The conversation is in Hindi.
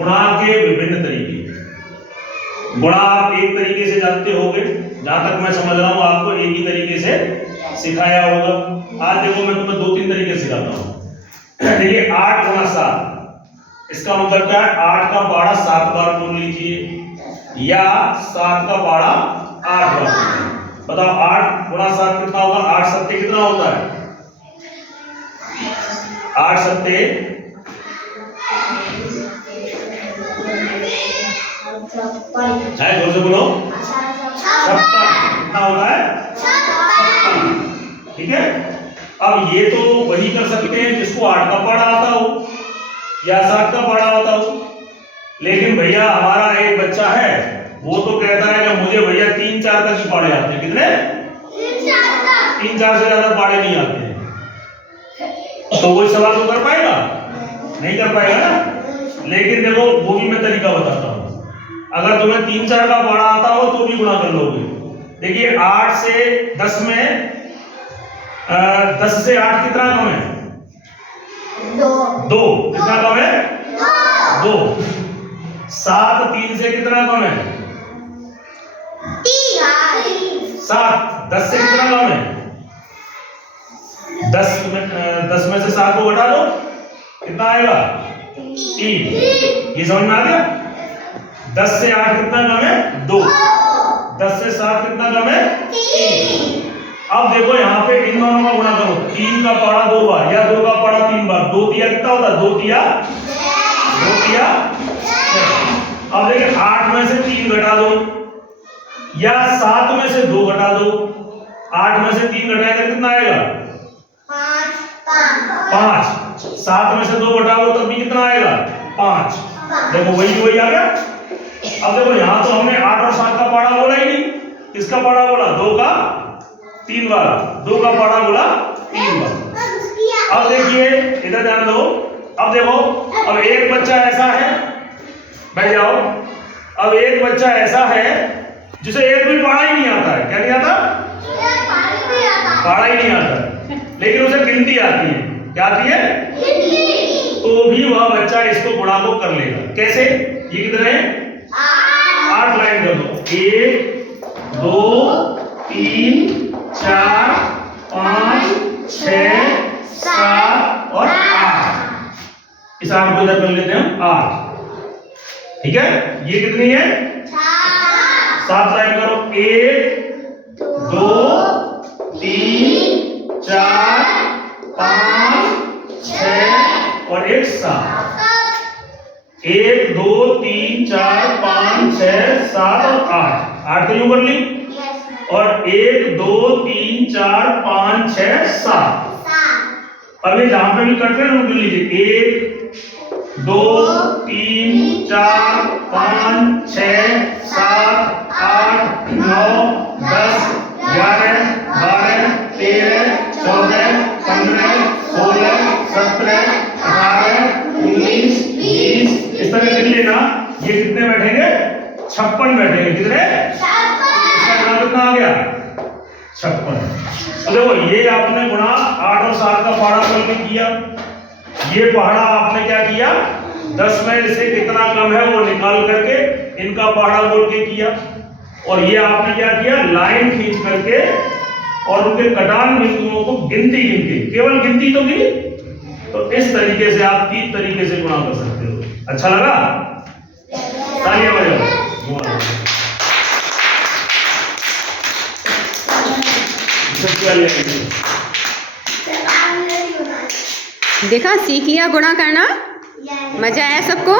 गुणा के विभिन्न तरीके। गुणा आप एक तरीके से जानते होंगे, जहां तक मैं समझ रहा हूं आपको एक ही तरीके से सिखाया होगा। आज देखो मैं तुम्हें 2-3 तरीके सिखाता हूं। देखिए 8 गुणा 7, इसका मतलब क्या है? 8 का पारा 7 बार बोल लीजिए, या 7 का पारा 8 बार। बताओ 8 गुणा 7 कितना होगा? 8 सत्ते कितना होता है? 8 सत्ते है, जोर से बोलो। 56 कितना होता है? 56। ठीक है। अब ये तो वही कर सकते हैं जिसको 8 का पारा आता हो या 7 का पारा आता हो, लेकिन भैया हमारा एक बच्चा है, वो तो कहता है कि मुझे भैया 3-4 तक ही पाड़े आते हैं। कितने? 3-4 से ज्यादा पाड़े नहीं आते हैं। तो वो सवाल तो कर पाएगा? नहीं कर पाएगा ना। लेकिन देखो वो भी मैं तरीका बताता हूँ। अगर तुम्हें 3-4 का पाड़ा आता हो तो भी गुणा कर लोगे। देखिए 8 से 10 में 10 से 8 कितना कम है? 2। कितना कम है? 2। 7 3 से कितना कम है? 7। 10 से कितना कम है? 10 में से 7 को घटा दो, कितना आएगा? 3। ये समझ में आ गया? 10 से 8 कितना कम है? 2। 10 से 7 कितना कम है? 3। अब देखो यहाँ पे इन दोनों का गुणा करो। 3 का पारा 2 बार या 2 का पारा 3 बार। 2 तिया कितना होता है? 2 तिया 6। अब देखिए 8 में से 3 घटा दो या 7 में से 2 घटा दो। 8 में से 3 घटाएगा कितना आएगा? 5। 7 में से 2 घटा दो तब भी कितना आएगा? 5। देखो वही आ गया। अब देखो यहां तो हमने 8 और 7 का पाड़ा बोला ही नहीं। किसका पाड़ा बोला? 2 का 3 बार। 2 का पाड़ा बोला 3 बार। अब देखिए इधर ध्यान दो। अब देखो, अब एक बच्चा ऐसा है, बैठ जाओ। अब एक बच्चा ऐसा है जिसे एक भी पाड़ा ही नहीं आता है। क्या नहीं आता? पाड़ा ही नहीं आता, लेकिन उसे गिनती आती है। क्या आती है? तो भी वह बच्चा इसको गुणा को कर लेगा। कैसे? ये कितने? 8 लाइन कर दो। 1 2 3 4 5 6 7 और 8। इस 8 को इधर कर लेते हैं हम 8। ठीक है। ये कितनी है? 7 लाइन करो। 1 2 3 4 5 6 और 1 7। 1 2 3 4 5 6 7 और 8। 8 तो यूं कर ली। और 1 2 3 4 5 6 7। अभी जहां पे भी कट रहे हैं उनको लीजिए। 1 2 3 4 5 6 7 8 9 10 11 12 13 14 15 16 17 18 19 20। इस तरह गिन लेना। ये कितने बैठेंगे? 56 बैठेंगे। कितने? कितना आ गया? 56। तो देखो ये आपने गुणा 8 और 7 का पहाड़ा करके किया। ये पहाड़ा आपने क्या किया? 10 में से कितना कम है वो निकाल करके इनका पहाड़ा बोल के किया। और ये आपने क्या किया? लाइन खींच करके और उनके कटान बिंदुओं को गिनती केवल गिनती तो गिनी। तो इस तरीके से आप 3 तरीके से गुणा कर सकते हो। अच्छा लगा? तालियां बजाओ। देखा, सीख लिया गुणा करना। मजा आया सबको?